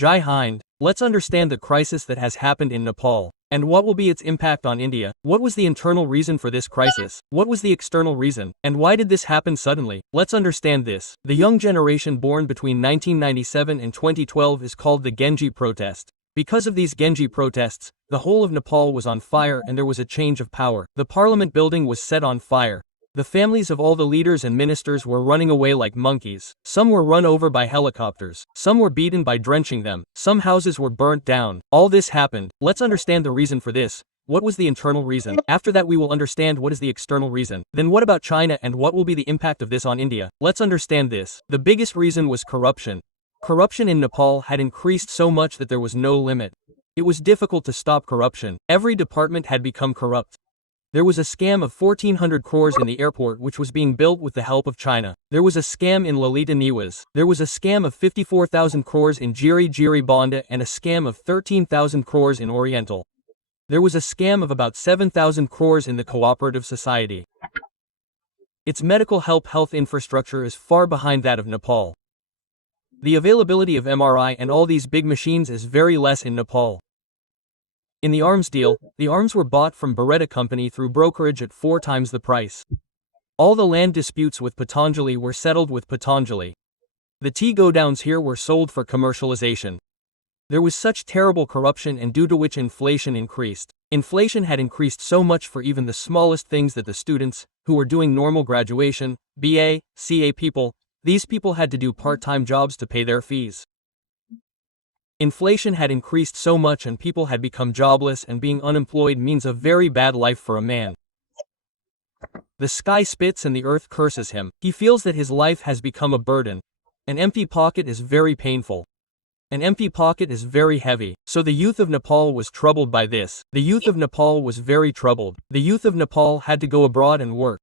Jai Hind, let's understand the crisis that has happened in Nepal. And what will be its impact on India? What was the internal reason for this crisis? What was the external reason? And why did this happen suddenly? Let's understand this. The young generation born between 1997 and 2012 is called the Genji protest. Because of these Genji protests, the whole of Nepal was on fire and there was a change of power. The parliament building was set on fire. The families of all the leaders and ministers were running away like monkeys. Some were run over by helicopters. Some were beaten by drenching them. Some houses were burnt down. All this happened. Let's understand the reason for this. What was the internal reason? After that we will understand what is the external reason. Then what about China and what will be the impact of this on India? Let's understand this. The biggest reason was corruption. Corruption in Nepal had increased so much that there was no limit. It was difficult to stop corruption. Every department had become corrupt. There was a scam of 1400 crores in the airport which was being built with the help of China. There was a scam in Lalita Niwas. There was a scam of 54,000 crores in Jiri Jiri Bonda and a scam of 13,000 crores in Oriental. There was a scam of about 7,000 crores in the cooperative society. Its medical health infrastructure is far behind that of Nepal. The availability of MRI and all these big machines is very less in Nepal. In the arms deal, the arms were bought from Beretta Company through brokerage at 4 times the price. All the land disputes with Patanjali were settled with Patanjali. The tea godowns here were sold for commercialization. There was such terrible corruption and due to which inflation increased. Inflation had increased so much for even the smallest things that the students, who were doing normal graduation, BA, CA people, these people had to do part-time jobs to pay their fees. Inflation had increased so much and people had become jobless and being unemployed means a very bad life for a man. The sky spits and the earth curses him. He feels that his life has become a burden. An empty pocket is very painful. An empty pocket is very heavy. So the youth of Nepal was troubled by this. The youth of Nepal was very troubled. The youth of Nepal had to go abroad and work.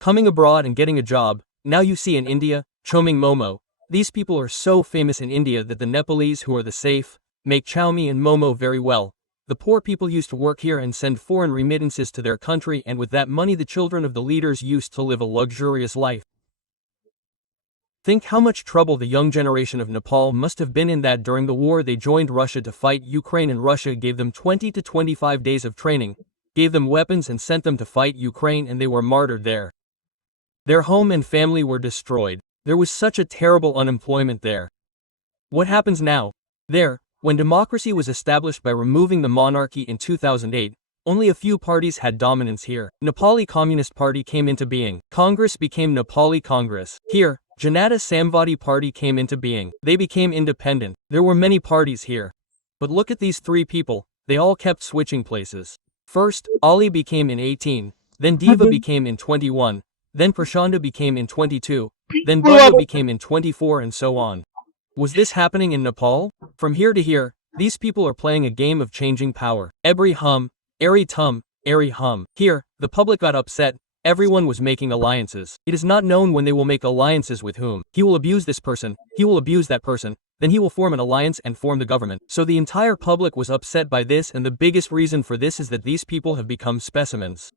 Coming abroad and getting a job. Now you see in India, Choming Momo. These people are so famous in India that the Nepalese who are the safe, make chowmi and momo very well. The poor people used to work here and send foreign remittances to their country and with that money the children of the leaders used to live a luxurious life. Think how much trouble the young generation of Nepal must have been in that during the war they joined Russia to fight Ukraine and Russia gave them 20 to 25 days of training, gave them weapons and sent them to fight Ukraine and they were martyred there. Their home and family were destroyed. There was such a terrible unemployment there. What happens now? There, when democracy was established by removing the monarchy in 2008, only a few parties had dominance here. Nepali Communist Party came into being. Congress became Nepali Congress. Here, Janata Samvadi Party came into being. They became independent. There were many parties here. But look at these 3 people, they all kept switching places. First, Ali became in 18, then Diva became in 21, then Prashanda became in 22, then Bhagwa became in 24 and so on. Was this happening in Nepal? From here to here, these people are playing a game of changing power. Every hum, airy tum, airy hum. Here, the public got upset, everyone was making alliances. It is not known when they will make alliances with whom. He will abuse this person, he will abuse that person, then he will form an alliance and form the government. So the entire public was upset by this and the biggest reason for this is that these people have become specimens.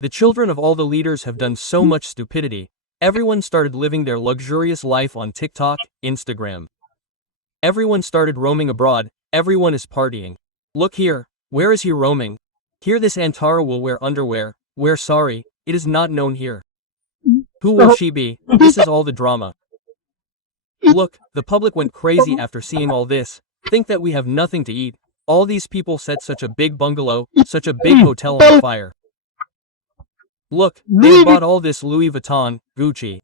The children of all the leaders have done so much stupidity. Everyone started living their luxurious life on TikTok, Instagram. Everyone started roaming abroad, everyone is partying. Look here, where is he roaming? Here this Antara will wear underwear, wear sari, it is not known here. Who will she be? This is all the drama. Look, the public went crazy after seeing all this, think that we have nothing to eat. All these people set such a big bungalow, such a big hotel on fire. Look, they have bought all this Louis Vuitton, Gucci.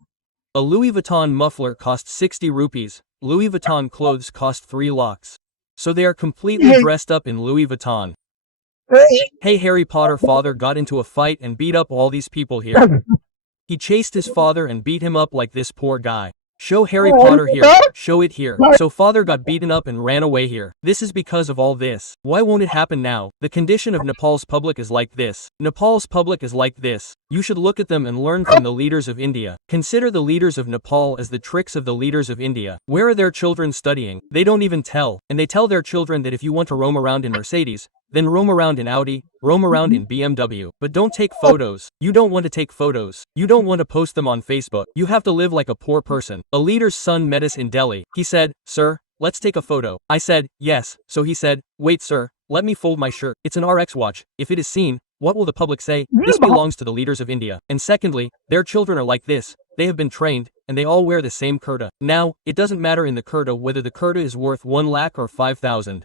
A Louis Vuitton muffler cost 60 rupees, Louis Vuitton clothes cost 3 lakhs. So they are completely dressed up in Louis Vuitton. Hey, Harry Potter father got into a fight and beat up all these people here. He chased his father and beat him up like this poor guy. Show Harry Potter here, show it here. So father got beaten up and ran away here. This is because of all this. Why won't it happen now? The condition of Nepal's public is like this. Nepal's public is like this. You should look at them and learn from the leaders of India. Consider the leaders of Nepal as the tricks of the leaders of India. Where are their children studying? They don't even tell. And they tell their children that if you want to roam around in Mercedes, then roam around in Audi, roam around in BMW. But don't take photos. You don't want to take photos. You don't want to post them on Facebook. You have to live like a poor person. A leader's son met us in Delhi. He said, "Sir, let's take a photo. I said, yes, so he said, wait sir, let me fold my shirt. It's an RX watch. If it is seen, what will the public say? This belongs to the leaders of India. And secondly, their children are like this. They have been trained, and they all wear the same kurta. Now, it doesn't matter in the kurta whether the kurta is worth 1 lakh or 5,000.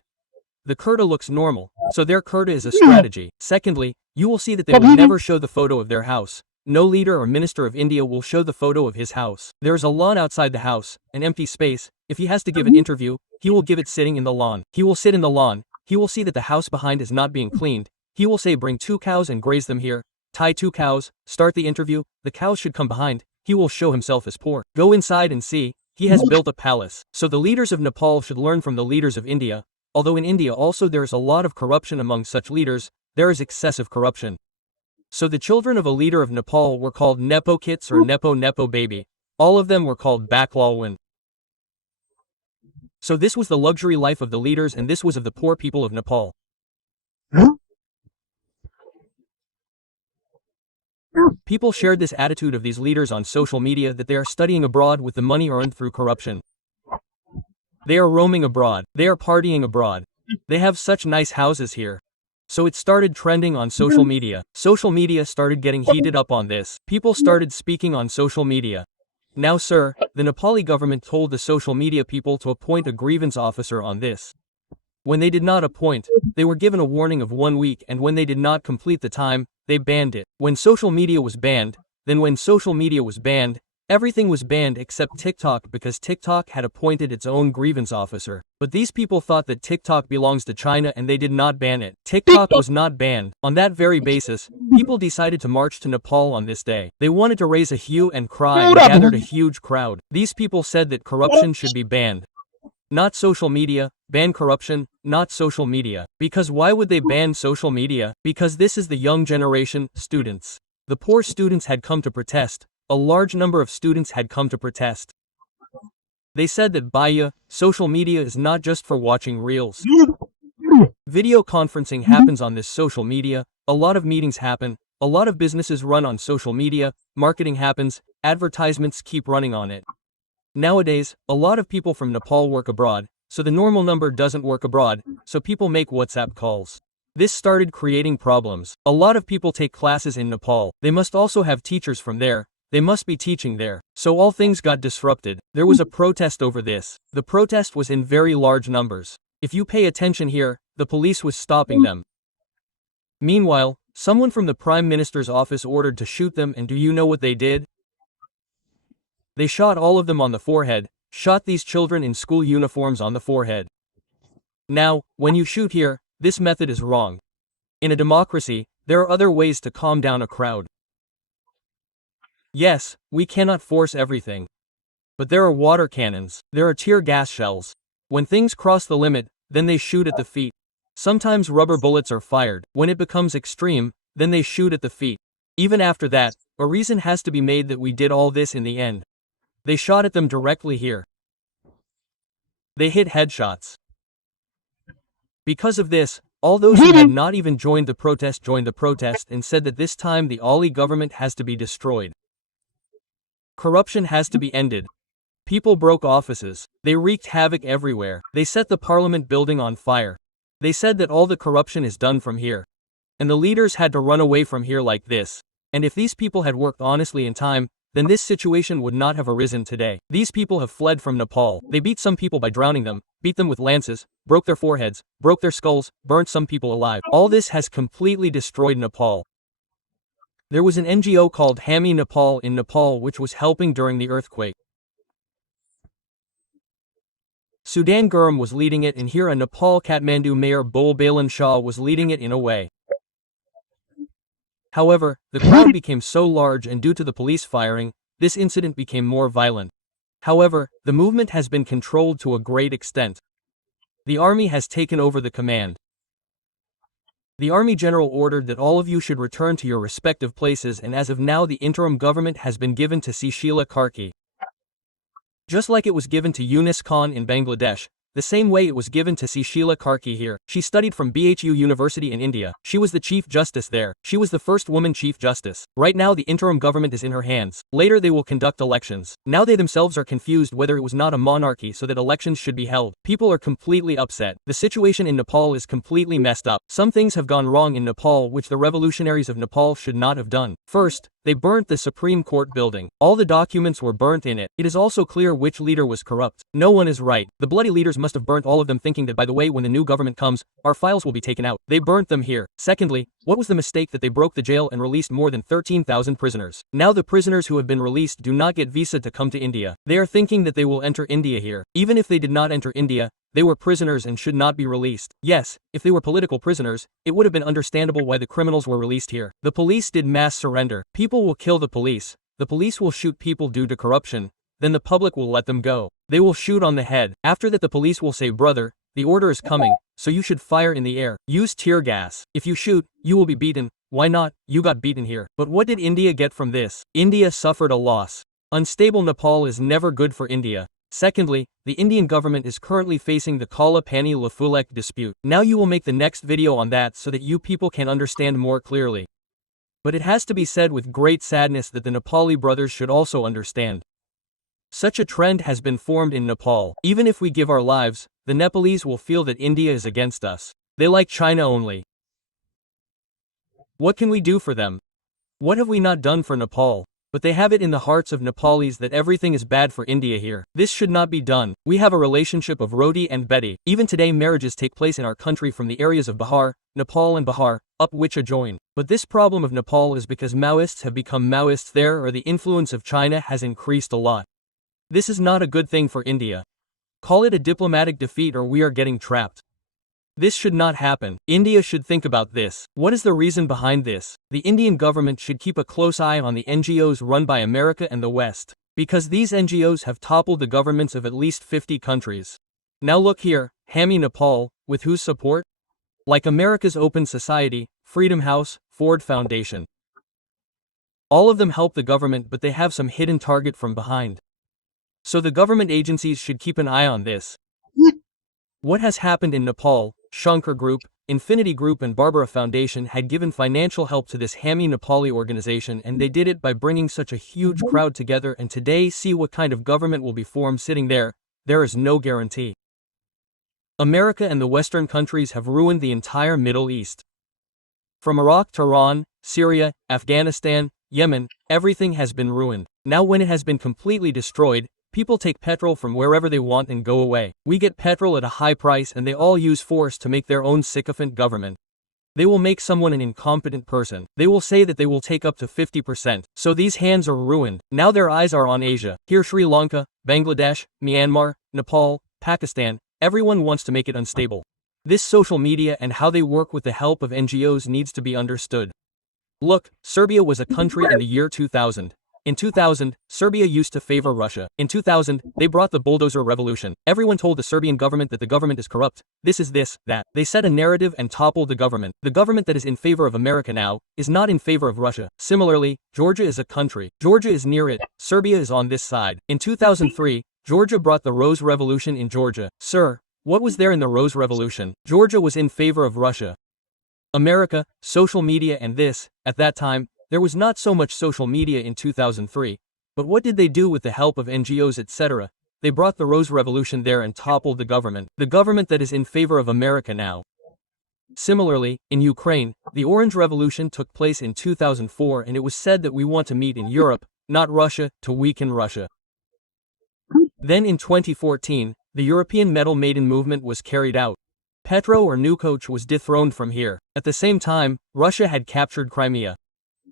The kurta looks normal, so their kurta is a strategy. Secondly, you will see that they will never show the photo of their house. No leader or minister of India will show the photo of his house. There is a lawn outside the house, an empty space. If he has to give an interview, he will give it sitting in the lawn. He will sit in the lawn. He will see that the house behind is not being cleaned. He will say bring 2 cows and graze them here. Tie 2 cows, start the interview. The cows should come behind. He will show himself as poor. Go inside and see. He has built a palace. So the leaders of Nepal should learn from the leaders of India. Although in India also there is a lot of corruption among such leaders, there is excessive corruption. So the children of a leader of Nepal were called Nepo kits or Nepo baby. All of them were called Baklalwan. So this was the luxury life of the leaders and this was of the poor people of Nepal. People shared this attitude of these leaders on social media that they are studying abroad with the money earned through corruption. They are roaming abroad. They are partying abroad. They have such nice houses here. So it started trending on social media. Social media started getting heated up on this. People started speaking on social media. Now sir, the Nepali government told the social media people to appoint a grievance officer on this. When they did not appoint, they were given a warning of 1 week and when they did not complete the time, they banned it. When social media was banned, everything was banned except TikTok because TikTok had appointed its own grievance officer. But these people thought that TikTok belongs to China and they did not ban it. TikTok was not banned. On that very basis, people decided to march to Nepal on this day. They wanted to raise a hue and cry and gathered a huge crowd. These people said that corruption should be banned. Not social media, ban corruption, not social media. Because why would they ban social media? Because this is the young generation, students. The poor students had come to protest. A large number of students had come to protest. They said that social media is not just for watching reels. Video conferencing happens on this social media, a lot of meetings happen, a lot of businesses run on social media, marketing happens, advertisements keep running on it. Nowadays, a lot of people from Nepal work abroad, so the normal number doesn't work abroad, so people make WhatsApp calls. This started creating problems. A lot of people take classes in Nepal. They must also have teachers from there. They must be teaching there. So all things got disrupted. There was a protest over this. The protest was in very large numbers. If you pay attention here, the police was stopping them. Meanwhile, someone from the Prime Minister's office ordered to shoot them and do you know what they did? They shot all of them on the forehead, shot these children in school uniforms on the forehead. Now, when you shoot here, this method is wrong. In a democracy, there are other ways to calm down a crowd. Yes, we cannot force everything. But there are water cannons, there are tear gas shells. When things cross the limit, then they shoot at the feet. Sometimes rubber bullets are fired. When it becomes extreme, then they shoot at the feet. Even after that, a reason has to be made that we did all this in the end. They shot at them directly here. They hit headshots. Because of this, all those who had not even joined the protest and said that this time the Ali government has to be destroyed. Corruption has to be ended. People broke offices. They wreaked havoc everywhere. They set the parliament building on fire. They said that all the corruption is done from here. And the leaders had to run away from here like this. And if these people had worked honestly in time, then this situation would not have arisen today. These people have fled from Nepal. They beat some people by drowning them, beat them with lances, broke their foreheads, broke their skulls, burnt some people alive. All this has completely destroyed Nepal. There was an NGO called Hami Nepal in Nepal which was helping during the earthquake. Sudan Gurm was leading it and here a Nepal Kathmandu mayor Balen Shah was leading it in a way. However, the crowd became so large and due to the police firing, this incident became more violent. However, the movement has been controlled to a great extent. The army has taken over the command. The army general ordered that all of you should return to your respective places and as of now the interim government has been given to Sheila Karki. Just like it was given to Yunus Khan in Bangladesh, the same way it was given to Sheila Karki here. She studied from BHU University in India. She was the Chief Justice there. She was the first woman Chief Justice. Right now the interim government is in her hands. Later they will conduct elections. Now they themselves are confused whether it was not a monarchy so that elections should be held. People are completely upset. The situation in Nepal is completely messed up. Some things have gone wrong in Nepal which the revolutionaries of Nepal should not have done. First, they burnt the Supreme Court building. All the documents were burnt in it. It is also clear which leader was corrupt. No one is right. The bloody leaders must have burnt all of them thinking that by the way when the new government comes, our files will be taken out. They burnt them here. Secondly, what was the mistake that they broke the jail and released more than 13,000 prisoners? Now the prisoners who have been released do not get visa to come to India. They are thinking that they will enter India here. Even if they did not enter India, they were prisoners and should not be released. Yes, if they were political prisoners, it would have been understandable why the criminals were released here. The police did mass surrender. People will kill the police. The police will shoot people due to corruption. Then the public will let them go. They will shoot on the head. After that the police will say, brother, the order is coming, so you should fire in the air. Use tear gas. If you shoot, you will be beaten. Why not? You got beaten here. But what did India get from this? India suffered a loss. Unstable Nepal is never good for India. Secondly, the Indian government is currently facing the Kala Pani Lafulek dispute. Now you will make the next video on that so that you people can understand more clearly. But it has to be said with great sadness that the Nepali brothers should also understand. Such a trend has been formed in Nepal. Even if we give our lives, the Nepalese will feel that India is against us. They like China only. What can we do for them? What have we not done for Nepal? But they have it in the hearts of Nepalis that everything is bad for India here. This should not be done. We have a relationship of roti and beti. Even today marriages take place in our country from the areas of Bihar, Nepal and Bihar, up which adjoin. But this problem of Nepal is because Maoists have become Maoists there or the influence of China has increased a lot. This is not a good thing for India. Call it a diplomatic defeat or we are getting trapped. This should not happen. India should think about this. What is the reason behind this? The Indian government should keep a close eye on the NGOs run by America and the West, because these NGOs have toppled the governments of at least 50 countries. Now look here, Hami Nepal, with whose support? Like America's Open Society, Freedom House, Ford Foundation. All of them help the government but they have some hidden target from behind. So the government agencies should keep an eye on this. What has happened in Nepal? Shankar Group, Infinity Group and Barbara Foundation had given financial help to this Hami Nepali organization and they did it by bringing such a huge crowd together and today see what kind of government will be formed sitting there. There is no guarantee. America and the Western countries have ruined the entire Middle East. From Iraq to Iran, Syria, Afghanistan, Yemen, everything has been ruined. Now when it has been completely destroyed, people take petrol from wherever they want and go away. We get petrol at a high price and they all use force to make their own sycophant government. They will make someone an incompetent person. They will say that they will take up to 50%. So these hands are ruined. Now their eyes are on Asia. Here Sri Lanka, Bangladesh, Myanmar, Nepal, Pakistan, everyone wants to make it unstable. This social media and how they work with the help of NGOs needs to be understood. Look, Serbia was a country in the year 2000. In 2000, Serbia used to favor Russia. In 2000, they brought the bulldozer revolution. Everyone told the Serbian government that the government is corrupt. This is this, that. They set a narrative and toppled the government. The government that is in favor of America now is not in favor of Russia. Similarly, Georgia is a country. Georgia is near it. Serbia is on this side. In 2003, Georgia brought the Rose Revolution in Georgia. Sir, what was there in the Rose Revolution? Georgia was in favor of Russia. America, social media and this, at that time, there was not so much social media in 2003, but what did they do with the help of NGOs etc.? They brought the Rose Revolution there and toppled the government that is in favor of America now. Similarly, in Ukraine, the Orange Revolution took place in 2004 and it was said that we want to meet in Europe, not Russia, to weaken Russia. Then in 2014, the European Metal Maiden movement was carried out. Petro or Nukoch was dethroned from here. At the same time, Russia had captured Crimea.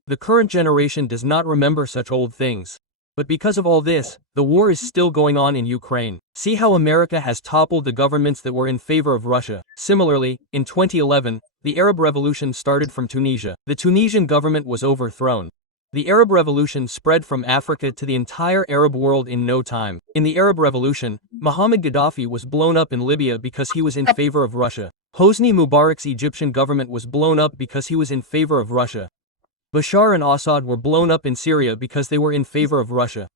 The current generation does not remember such old things. But because of all this, the war is still going on in Ukraine. See how America has toppled the governments that were in favor of Russia. Similarly, in 2011, the Arab Revolution started from Tunisia. The Tunisian government was overthrown. The Arab Revolution spread from Africa to the entire Arab world in no time. In the Arab Revolution, Muhammad Gaddafi was blown up in Libya because he was in favor of Russia. Hosni Mubarak's Egyptian government was blown up because he was in favor of Russia. Bashar and Assad were blown up in Syria because they were in favor of Russia.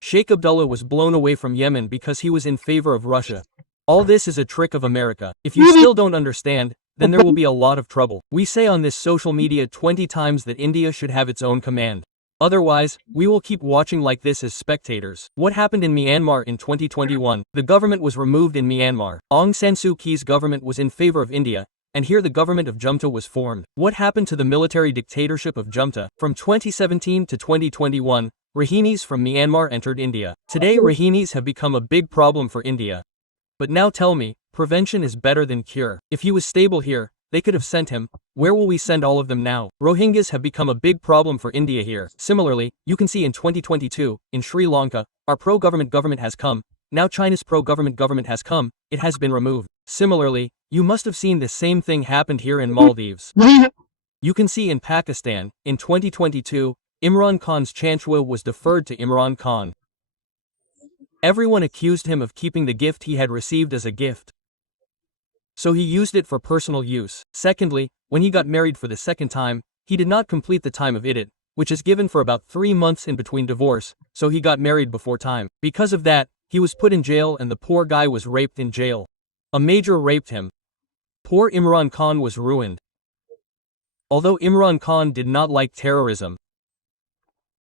Sheikh Abdullah was blown away from Yemen because he was in favor of Russia. All this is a trick of America. If you still don't understand, then there will be a lot of trouble. We say on this social media 20 times that India should have its own command. Otherwise, we will keep watching like this as spectators. What happened in Myanmar in 2021? The government was removed in Myanmar. Aung San Suu Kyi's government was in favor of India, and here the government of Junta was formed. What happened to the military dictatorship of Junta? From 2017 to 2021, Rohingyas from Myanmar entered India. Today Rohingyas have become a big problem for India. But now tell me, prevention is better than cure. If he was stable here, they could have sent him. Where will we send all of them now? Rohingyas have become a big problem for India here. Similarly, you can see in 2022, in Sri Lanka, our pro-government government has come. Now China's pro-government government has come, it has been removed. Similarly, you must have seen the same thing happened here in Maldives. You can see in Pakistan, in 2022, Imran Khan's Chanchua was deferred to Imran Khan. Everyone accused him of keeping the gift he had received as a gift. So he used it for personal use. Secondly, when he got married for the second time, he did not complete the time of iddat, which is given for about 3 months in between divorce, so he got married before time. Because of that, he was put in jail and the poor guy was raped in jail. A major raped him. Poor Imran Khan was ruined. Although Imran Khan did not like terrorism.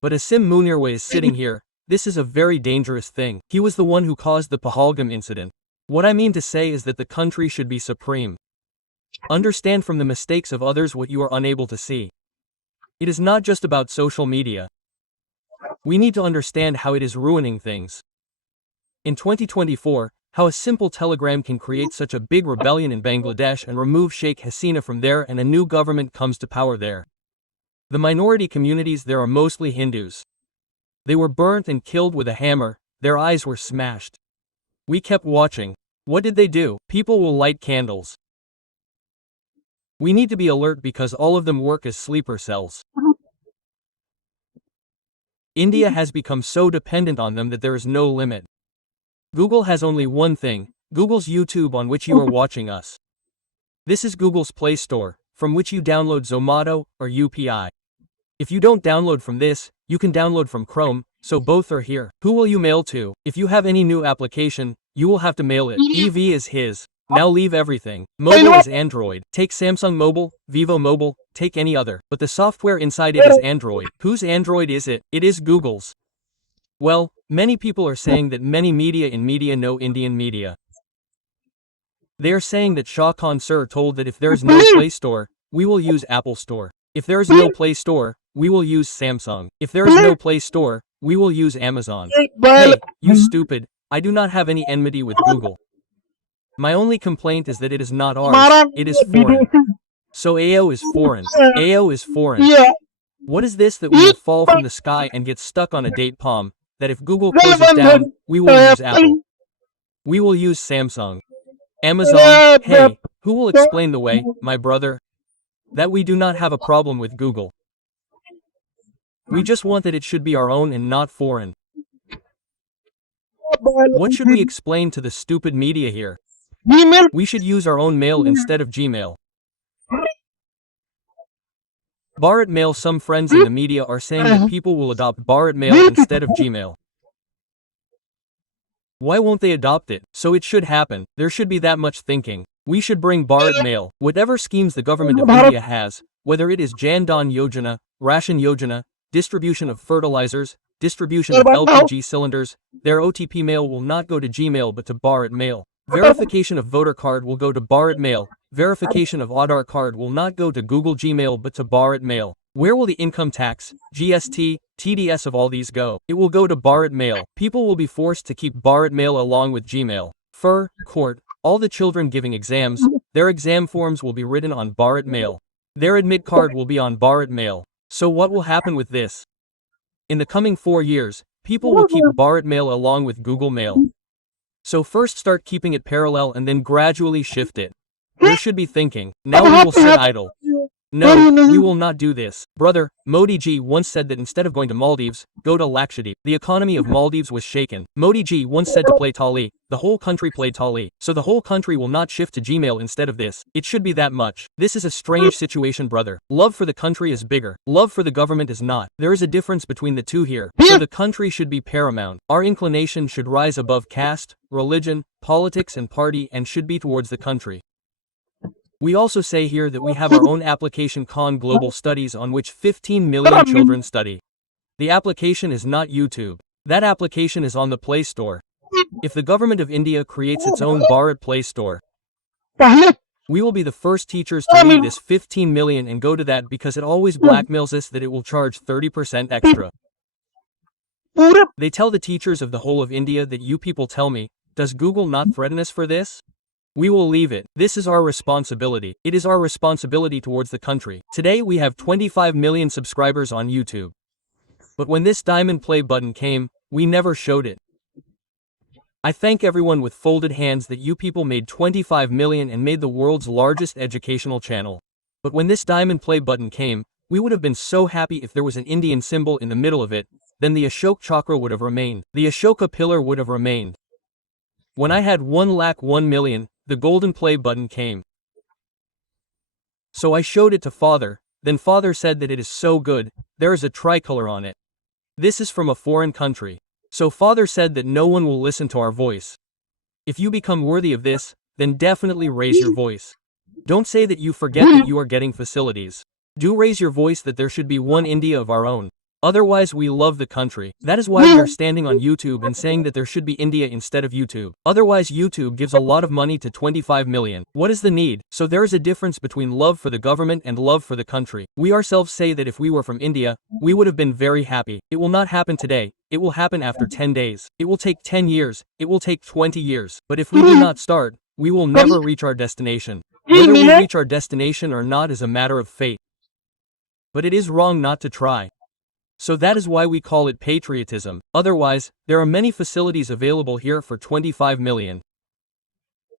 But Asim Munirwa is sitting here. This is a very dangerous thing. He was the one who caused the Pahalgam incident. What I mean to say is that the country should be supreme. Understand from the mistakes of others what you are unable to see. It is not just about social media. We need to understand how it is ruining things. In 2024, how a simple telegram can create such a big rebellion in Bangladesh and remove Sheikh Hasina from there and a new government comes to power there. The minority communities there are mostly Hindus. They were burnt and killed with a hammer, their eyes were smashed. We kept watching. What did they do? People will light candles. We need to be alert because all of them work as sleeper cells. India has become so dependent on them that there is no limit. Google has only one thing, Google's YouTube on which you are watching us. This is Google's Play Store, from which you download Zomato or UPI. If you don't download from this, you can download from Chrome, so both are here. Who will you mail to? If you have any new application, you will have to mail it. EV is his. Now leave everything. Mobile is Android. Take Samsung Mobile, Vivo Mobile, take any other. But the software inside it is Android. Whose Android is it? It is Google's. Well, many people are saying that many media in media know Indian media. They are saying that Shah Khan Sir told that if there is no Play Store, we will use Apple Store. If there is no Play Store, we will use Samsung. If there is no Play Store, we will use Amazon. Hey, you stupid, I do not have any enmity with Google. My only complaint is that it is not ours, it is foreign. So AO is foreign. AO is foreign. What is this that we will fall from the sky and get stuck on a date palm, that if Google closes down, we will use Apple. We will use Samsung. Amazon, hey, who will explain the way, my brother? That we do not have a problem with Google. We just want that it should be our own and not foreign. What should we explain to the stupid media here? We should use our own mail instead of Gmail. Bharat Mail. Some friends in the media are saying that people will adopt Bharat Mail instead of Gmail. Why won't they adopt it? So it should happen. There should be that much thinking. We should bring Bharat Mail. Whatever schemes the government of India has, whether it is Jan Dhan Yojana, Ration Yojana, distribution of fertilizers, distribution of LPG cylinders, their OTP mail will not go to Gmail but to Bharat Mail. Verification of voter card will go to Bharat Mail. Verification of Aadhaar card will not go to Google Gmail but to Bharat Mail. Where will the income tax, GST, TDS of all these go? It will go to Bharat Mail. People will be forced to keep Bharat Mail along with Gmail. Court, all the children giving exams, their exam forms will be written on Bharat Mail. Their admit card will be on Bharat Mail. So what will happen with this? In the coming 4 years, people will keep Bharat Mail along with Google Mail. So first start keeping it parallel and then gradually shift it. There should be thinking. Now we will sit idle. No, we will not do this. Brother, Modi ji once said that instead of going to Maldives, go to Lakshadweep. The economy of Maldives was shaken. Modi ji once said to play Tali, the whole country played Tali. So the whole country will not shift to Gmail instead of this. It should be that much. This is a strange situation, brother. Love for the country is bigger. Love for the government is not. There is a difference between the two here. So the country should be paramount. Our inclination should rise above caste, religion, politics and party and should be towards the country. We also say here that we have our own application Khan Global Studies on which 15 million children study. The application is not YouTube. That application is on the Play Store. If the government of India creates its own Bharat Play Store, we will be the first teachers to leave this 15 million and go to that because it always blackmails us that it will charge 30% extra. They tell the teachers of the whole of India that you people tell me, does Google not threaten us for this? We will leave it. This is our responsibility. It is our responsibility towards the country. Today we have 25 million subscribers on YouTube. But when this diamond play button came, we never showed it. I thank everyone with folded hands that you people made 25 million and made the world's largest educational channel. But when this diamond play button came, we would have been so happy if there was an Indian symbol in the middle of it, then the Ashok chakra would have remained. The Ashoka pillar would have remained. When I had 1,01,000,000, the golden play button came. So I showed it to father, then father said that it is so good, there is a tricolor on it. This is from a foreign country. So father said that no one will listen to our voice. If you become worthy of this, then definitely raise your voice. Don't say that you forget that you are getting facilities. Do raise your voice that there should be one India of our own. Otherwise we love the country. That is why we are standing on YouTube and saying that there should be India instead of YouTube. Otherwise YouTube gives a lot of money to 25 million. What is the need? So there is a difference between love for the government and love for the country. We ourselves say that if we were from India, we would have been very happy. It will not happen today. It will happen after 10 days. It will take 10 years. It will take 20 years. But if we do not start, we will never reach our destination. Whether we reach our destination or not is a matter of fate. But it is wrong not to try. So that is why we call it patriotism. Otherwise, there are many facilities available here for 25 million.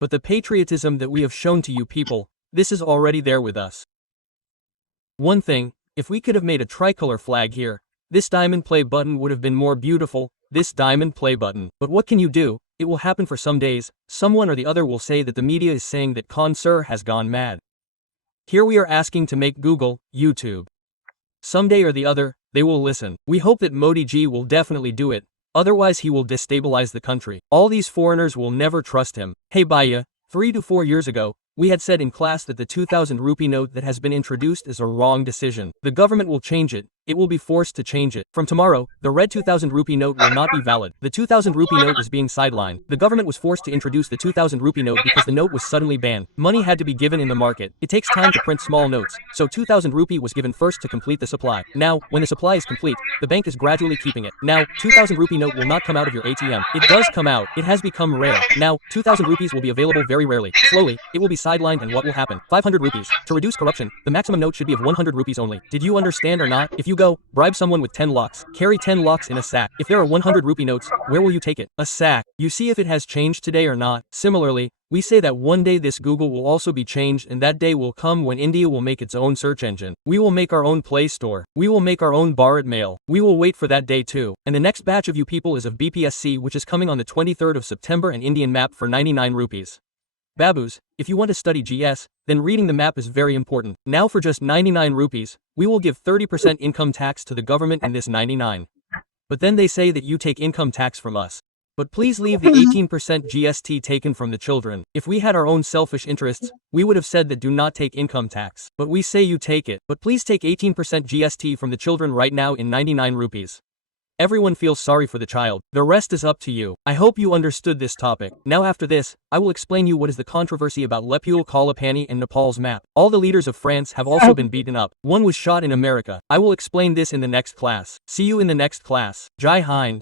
But the patriotism that we have shown to you people, this is already there with us. One thing, if we could have made a tricolor flag here, this diamond play button would have been more beautiful, this diamond play button. But what can you do? It will happen for some days. Someone or the other will say that the media is saying that Khan Sir has gone mad. Here we are asking to make Google, YouTube. Someday or the other, they will listen. We hope that Modi ji will definitely do it, otherwise he will destabilize the country. All these foreigners will never trust him. Hey Bhaiya, 3 to 4 years ago, we had said in class that the 2000 rupee note that has been introduced is a wrong decision. The government will change it. It will be forced to change it. From tomorrow, the red 2000 rupee note will not be valid. The 2000 rupee note is being sidelined. The government was forced to introduce the 2000 rupee note because the note was suddenly banned. Money had to be given in the market. It takes time to print small notes. So 2000 rupee was given first to complete the supply. Now, when the supply is complete, the bank is gradually keeping it. Now, 2000 rupee note will not come out of your ATM. It does come out. It has become rare. Now, 2000 rupees will be available very rarely. Slowly, it will be sidelined and what will happen? 500 rupees. To reduce corruption, the maximum note should be of 100 rupees only. Did you understand or not? If you go, bribe someone with 10 lakhs, carry 10 lakhs in a sack. If there are 100 rupee notes, where will you take it? A sack. You see if it has changed today or not. Similarly, we say that one day this Google will also be changed and that day will come when India will make its own search engine. We will make our own Play Store. We will make our own Bharat Mail. We will wait for that day too. And the next batch of you people is of BPSC which is coming on the 23rd of September and Indian map for 99 rupees. Babus, if you want to study GS, then reading the map is very important. Now for just 99 rupees, we will give 30% income tax to the government in this 99. But then they say that you take income tax from us. But please leave the 18% GST taken from the children. If we had our own selfish interests, we would have said that do not take income tax. But we say you take it. But please take 18% GST from the children right now in 99 rupees. Everyone feels sorry for the child. The rest is up to you. I hope you understood this topic. Now after this, I will explain you what is the controversy about Lepul Kalapani and Nepal's map. All the leaders of France have also been beaten up. One was shot in America. I will explain this in the next class. See you in the next class. Jai Hind.